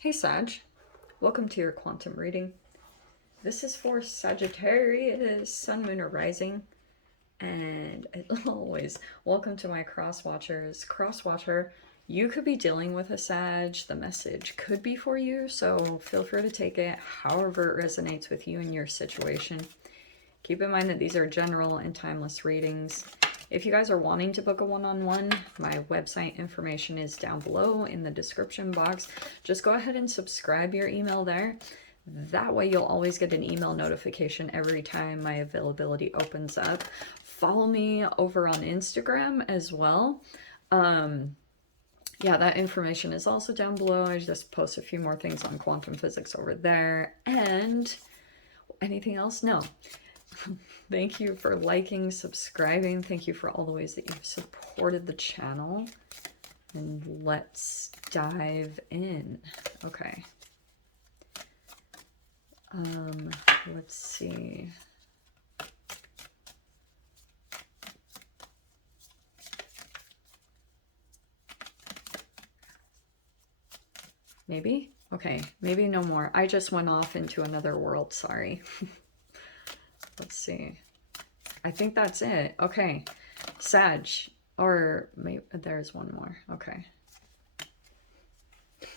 Hey Sag, welcome to your quantum reading. This is for Sagittarius, Sun, Moon, or Rising. And as always, welcome to my cross watchers. Cross watcher, you could be dealing with a Sag. The message could be for you, so feel free to take it however it resonates with you and your situation. Keep in mind that these are general and timeless readings. If you guys are wanting to book a one-on-one, my website information is down below in the description box. Just go ahead and subscribe your email there. That way you'll always get an email notification every time my availability opens up. Follow me over on Instagram as well. Yeah, that information is also down below. I just post a few more things on quantum physics over there. And anything else? No. Thank you for liking, subscribing. Thank you for all the ways that you've supported the channel. And let's dive in. Okay. Let's see. Maybe? Okay, maybe no more. I just went off into another world, sorry. Let's see. I think that's it. Okay. Sag. Or maybe there's one more. Okay.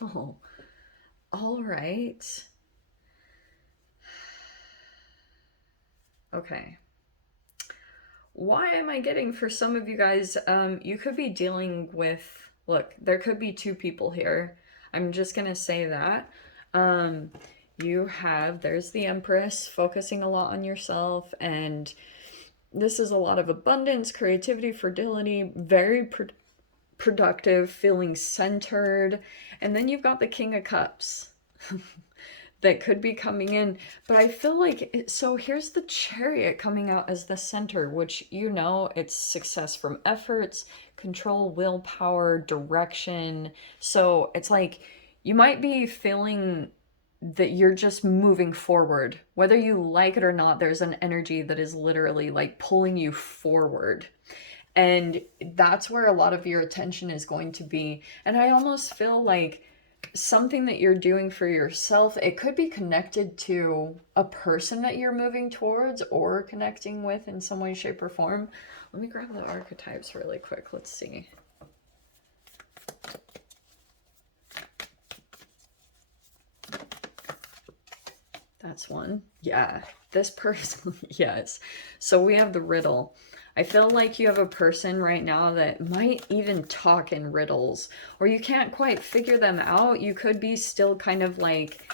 Oh. All right. Okay. Why am I getting for some of you guys, you could be dealing with, look, there could be two people here. I'm just going to say that. There's the Empress focusing a lot on yourself, and this is a lot of abundance, creativity, fertility, very productive, feeling centered. And then you've got the King of Cups that could be coming in. But I feel like, so here's the Chariot coming out as the center, which, it's success from efforts, control, willpower, direction. So it's like you might be feeling that you're just moving forward. Whether you like it or not, there's an energy that is literally like pulling you forward. And that's where a lot of your attention is going to be. And I almost feel like something that you're doing for yourself, it could be connected to a person that you're moving towards or connecting with in some way, shape, or form. Let me grab the archetypes really quick. Let's see. That's one. Yeah, this person, yes. So we have the riddle. I feel like you have a person right now that might even talk in riddles, or you can't quite figure them out. You could be still kind of like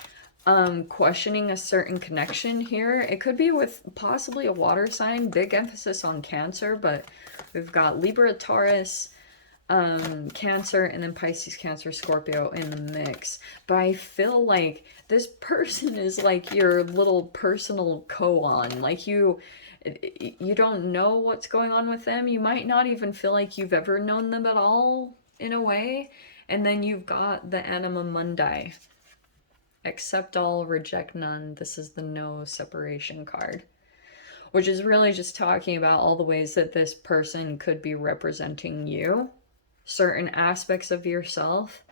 questioning a certain connection here. It could be with possibly a water sign, big emphasis on Cancer, but we've got Libra, Taurus, Cancer, and then Pisces, Cancer, Scorpio in the mix. But I feel like this person is like your little personal koan. Like you don't know what's going on with them. You might not even feel like you've ever known them at all, in a way. And then you've got the Anima Mundi. Accept all, reject none. This is the no separation card, which is really just talking about all the ways that this person could be representing you, certain aspects of yourself.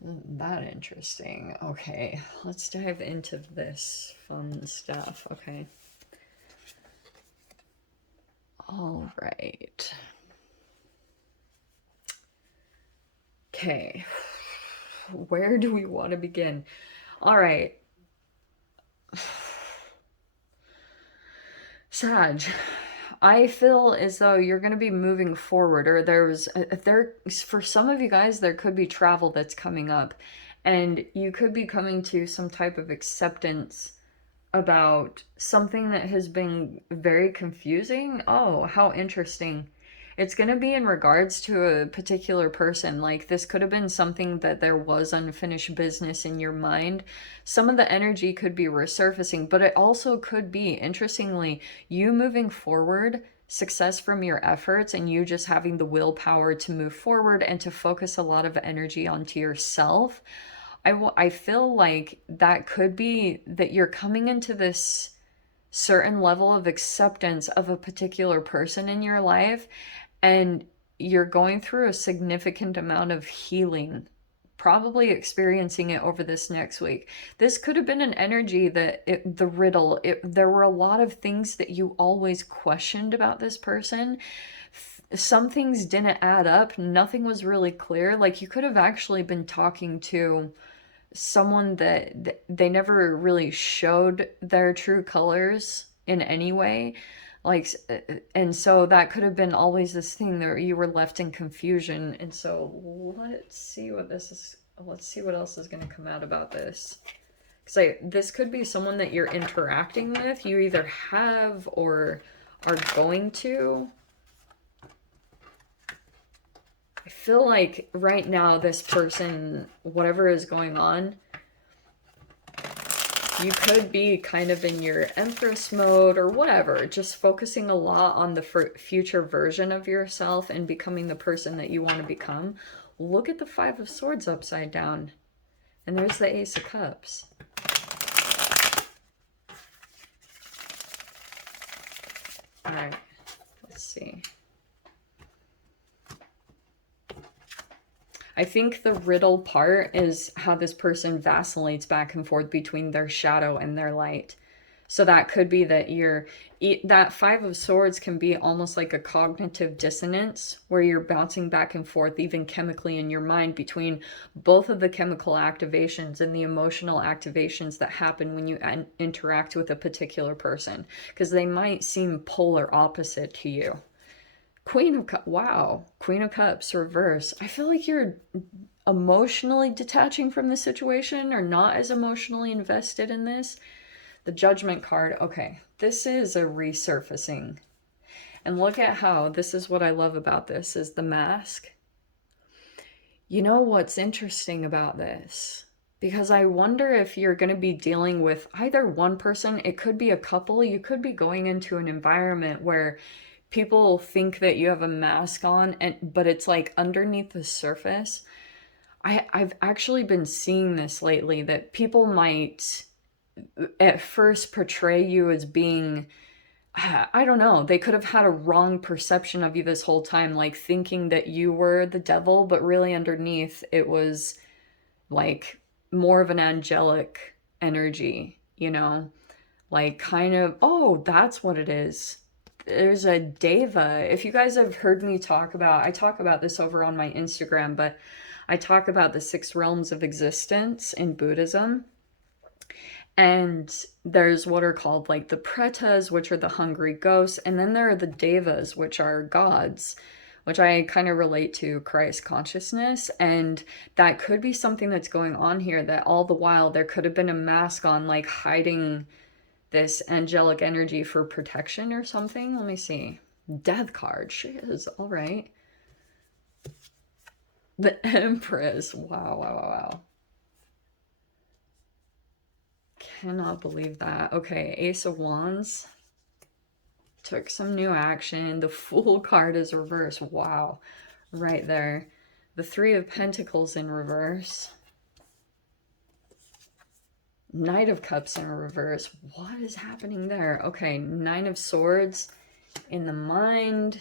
Isn't that interesting? Okay, let's dive into this fun stuff. Okay. All right. Okay. Where do we want to begin? All right. Sag, I feel as though you're going to be moving forward, or for some of you guys, there could be travel that's coming up, and you could be coming to some type of acceptance about something that has been very confusing. Oh, how interesting. It's going to be in regards to a particular person. Like, this could have been something that there was unfinished business in your mind. Some of the energy could be resurfacing, but it also could be, interestingly, you moving forward, success from your efforts, and you just having the willpower to move forward and to focus a lot of energy onto yourself. I feel like that could be that you're coming into this certain level of acceptance of a particular person in your life, and you're going through a significant amount of healing probably experiencing it over this next week. This could have been an energy that the riddle, there were a lot of things that you always questioned about this person. Some things didn't add up. Nothing was really clear. Like, you could have actually been talking to someone that they never really showed their true colors in any way. Like, and so that could have been always this thing that you were left in confusion. And so let's see what this is. Let's see what else is going to come out about this. Because this could be someone that you're interacting with. You either have or are going to. I feel like right now this person, whatever is going on, you could be kind of in your Empress mode or whatever, just focusing a lot on the future version of yourself and becoming the person that you want to become. Look at the Five of Swords upside down. And there's the Ace of Cups. All right, let's see. I think the riddle part is how this person vacillates back and forth between their shadow and their light. So that could be that that Five of Swords can be almost like a cognitive dissonance where you're bouncing back and forth even chemically in your mind between both of the chemical activations and the emotional activations that happen when you interact with a particular person, because they might seem polar opposite to you. Queen of Cups, wow. Queen of Cups, reverse. I feel like you're emotionally detaching from the situation or not as emotionally invested in this. The Judgment card, okay. This is a resurfacing. And look at how, this is what I love about this, is the mask. You know what's interesting about this? Because I wonder if you're going to be dealing with either one person, it could be a couple, you could be going into an environment where people think that you have a mask on, but it's like underneath the surface. I've actually been seeing this lately, that people might at first portray you as being, I don't know, they could have had a wrong perception of you this whole time, like thinking that you were the devil, but really underneath it was like more of an angelic energy, you know, like kind of, oh, that's what it is. There's a deva. If you guys have heard me talk about, I talk about this over on my Instagram, but I talk about the 6 realms of existence in Buddhism. And there's what are called like the pretas, which are the hungry ghosts. And then there are the devas, which are gods, which I kind of relate to Christ consciousness. And that could be something that's going on here, that all the while there could have been a mask on, like hiding this angelic energy for protection or something. Let me see. Death card. She is. All right. The Empress. Wow, wow, wow, wow. Cannot believe that. Okay, Ace of Wands. Took some new action. The Fool card is reversed. Wow. Right there. The Three of Pentacles in reverse. Knight of Cups in reverse. What is happening there? Okay, Nine of Swords in the mind.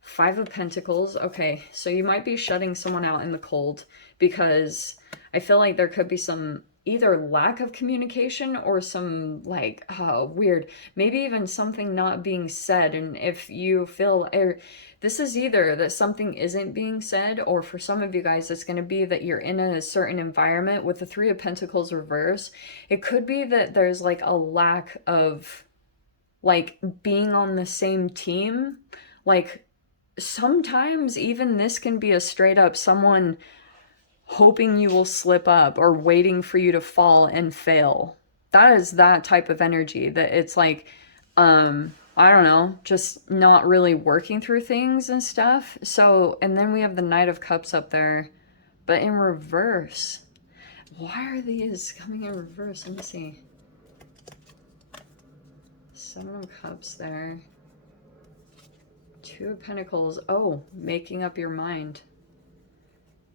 Five of Pentacles. Okay, so you might be shutting someone out in the cold, because I feel like there could be some either lack of communication or some like weird, maybe even something not being said. And if you feel, this is either that something isn't being said, or for some of you guys it's going to be that you're in a certain environment with the Three of Pentacles reverse. It could be that there's like a lack of like being on the same team. Like sometimes even this can be a straight up someone hoping you will slip up or waiting for you to fall and fail. That is that type of energy, that it's like, I don't know, just not really working through things and stuff. So, and then we have the Knight of Cups up there, but in reverse. Why are these coming in reverse? Let me see. Seven of Cups there. Two of Pentacles. Oh, making up your mind.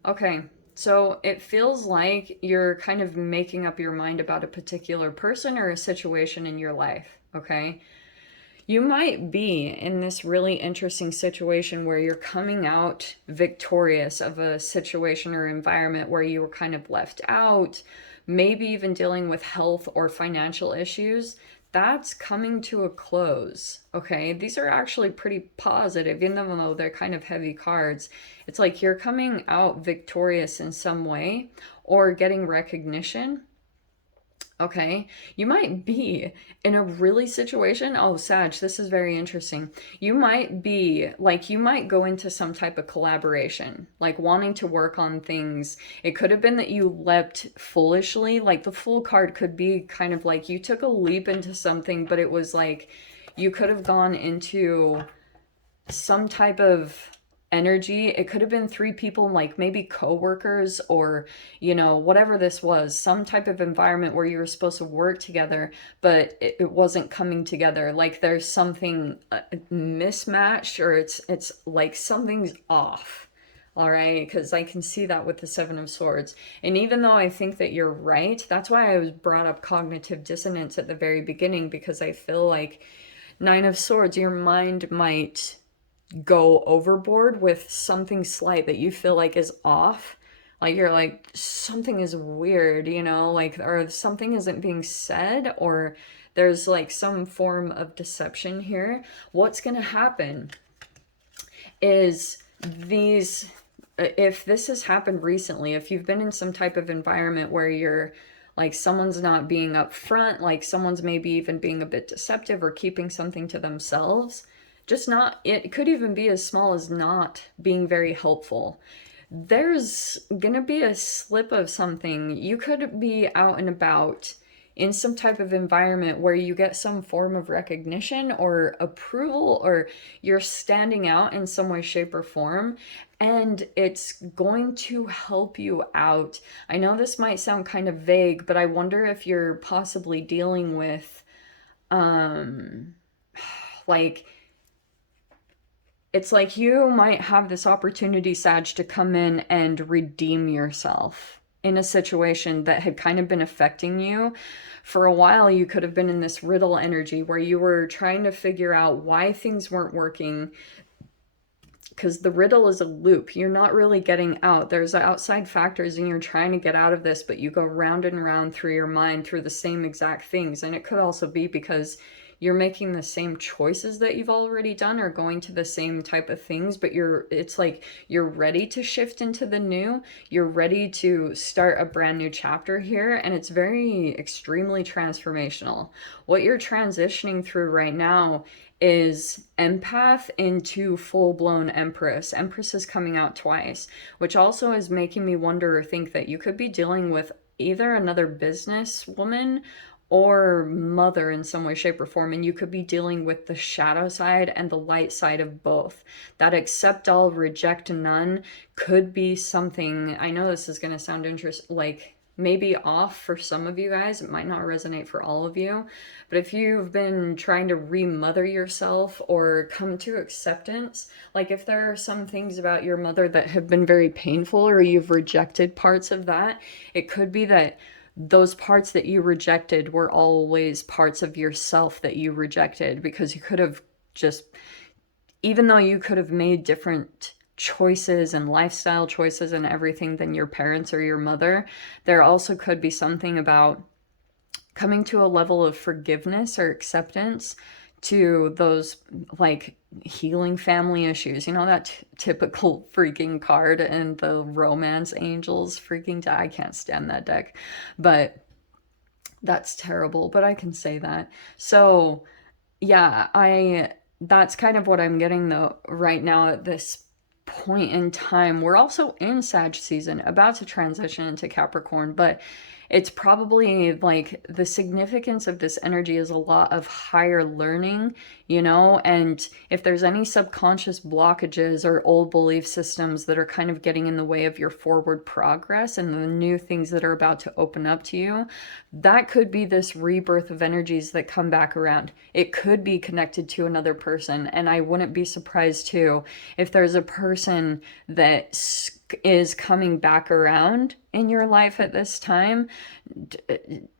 Okay. So it feels like you're kind of making up your mind about a particular person or a situation in your life, okay? You might be in this really interesting situation where you're coming out victorious of a situation or environment where you were kind of left out, maybe even dealing with health or financial issues. That's coming to a close. Okay, these are actually pretty positive, even though they're kind of heavy cards. It's like you're coming out victorious in some way or getting recognition. Okay, you might be in a really situation. Oh, Sag, this is very interesting. You might be like, you might go into some type of collaboration, like wanting to work on things. It could have been that you leapt foolishly. Like the Fool card could be kind of like you took a leap into something, but it was like you could have gone into some type of energy. It could have been three people, like maybe coworkers or, whatever this was, some type of environment where you were supposed to work together, but it wasn't coming together. Like there's something mismatched, or it's like something's off. All right, because I can see that with the Seven of Swords. And even though I think that you're right, that's why I was brought up cognitive dissonance at the very beginning, because I feel like Nine of Swords, your mind might go overboard with something slight that you feel like is off. Like you're like, something is weird, like, or something isn't being said, or there's like some form of deception here. What's going to happen is if this has happened recently, if you've been in some type of environment where you're like someone's not being upfront, like someone's maybe even being a bit deceptive or keeping something to themselves, just not, it could even be as small as not being very helpful. There's gonna be a slip of something. You could be out and about in some type of environment where you get some form of recognition or approval, or you're standing out in some way, shape, or form, and it's going to help you out. I know this might sound kind of vague, but I wonder if you're possibly dealing with, like, it's like you might have this opportunity, Sag, to come in and redeem yourself in a situation that had kind of been affecting you. For a while, you could have been in this riddle energy where you were trying to figure out why things weren't working, because the riddle is a loop. You're not really getting out. There's outside factors and you're trying to get out of this, but you go round and round through your mind through the same exact things. And it could also be because you're making the same choices that you've already done, or going to the same type of things, but it's like you're ready to shift into the new. You're ready to start a brand new chapter here, and it's very extremely transformational. What you're transitioning through right now is empath into full-blown empress. Empress is coming out twice, which also is making me wonder or think that you could be dealing with either another businesswoman or mother in some way, shape, or form, and you could be dealing with the shadow side and the light side of both. That accept all, reject none could be something. I know this is going to sound interesting, like maybe off for some of you guys. It might not resonate for all of you, but if you've been trying to remother yourself or come to acceptance, like if there are some things about your mother that have been very painful, or you've rejected parts of that, it could be that those parts that you rejected were always parts of yourself that you rejected, because you could have just, even though you could have made different choices and lifestyle choices and everything than your parents or your mother, there also could be something about coming to a level of forgiveness or acceptance to those like healing family issues. That typical freaking card and the romance angels freaking I can't stand that deck, but that's terrible, but I can say that. So yeah, that's kind of what I'm getting though right now at this point in time. We're also in Sag season, about to transition into Capricorn, but it's probably like the significance of this energy is a lot of higher learning, and if there's any subconscious blockages or old belief systems that are kind of getting in the way of your forward progress and the new things that are about to open up to you, that could be this rebirth of energies that come back around. It could be connected to another person, and I wouldn't be surprised too if there's a person that is coming back around in your life at this time.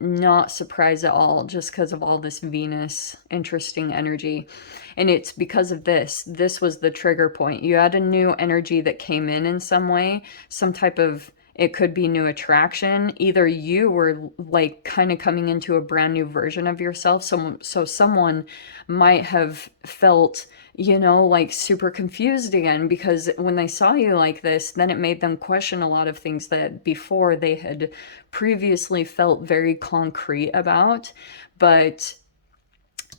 Not surprised at all, just because of all this Venus interesting energy. And it's because of this was the trigger point. You had a new energy that came in some way, some type of, it could be new attraction. Either you were like kind of coming into a brand new version of yourself. So someone might have felt, you know, like super confused again, because when they saw you like this, then it made them question a lot of things that before they had previously felt very concrete about. But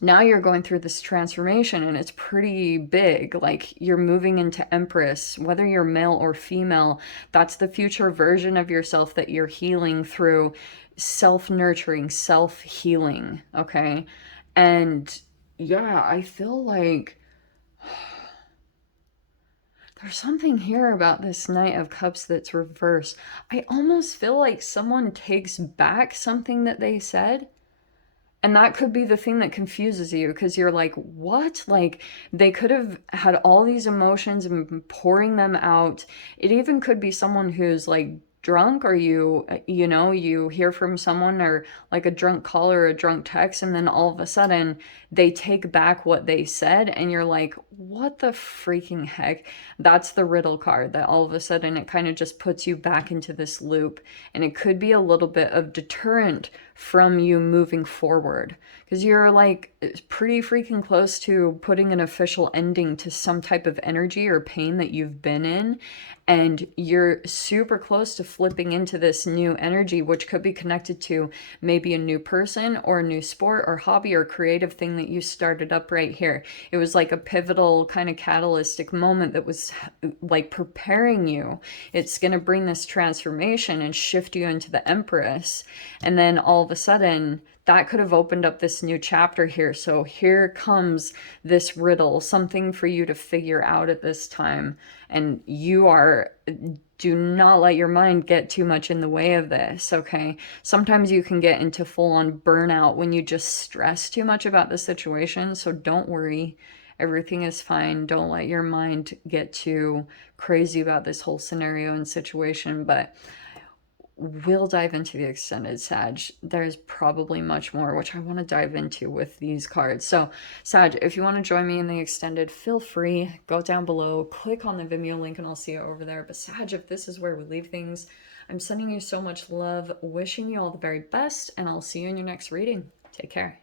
now you're going through this transformation and it's pretty big. Like, you're moving into Empress, whether you're male or female. That's the future version of yourself that you're healing through self-nurturing, self-healing. Okay. And yeah, I feel like there's something here about this Knight of Cups that's reversed. I almost feel like someone takes back something that they said. And that could be the thing that confuses you, because you're like, what? Like, they could have had all these emotions and been pouring them out. It even could be someone who's like drunk, or you know, you hear from someone, or like a drunk call or a drunk text, and then all of a sudden they take back what they said, and you're like, what the freaking heck? That's the riddle card, that all of a sudden it kind of just puts you back into this loop. And it could be a little bit of deterrent from you moving forward, because you're like pretty freaking close to putting an official ending to some type of energy or pain that you've been in, and you're super close to flipping into this new energy, which could be connected to maybe a new person or a new sport or hobby or creative thing that you started up right here. It was like a pivotal kind of catalytic moment that was like preparing you. It's going to bring this transformation and shift you into the Empress, and then all of a sudden that could have opened up this new chapter here. So here comes this riddle, something for you to figure out at this time. And do not let your mind get too much in the way of this, okay? Sometimes you can get into full-on burnout when you just stress too much about the situation. So don't worry. Everything is fine. Don't let your mind get too crazy about this whole scenario and situation. But we'll dive into the extended Sag. There's probably much more which I want to dive into with these cards. So Sag, if you want to join me in the extended, feel free, go down below, click on the Vimeo link, and I'll see you over there. But Sag, if this is where we leave things, I'm sending you so much love, wishing you all the very best, and I'll see you in your next reading. Take care.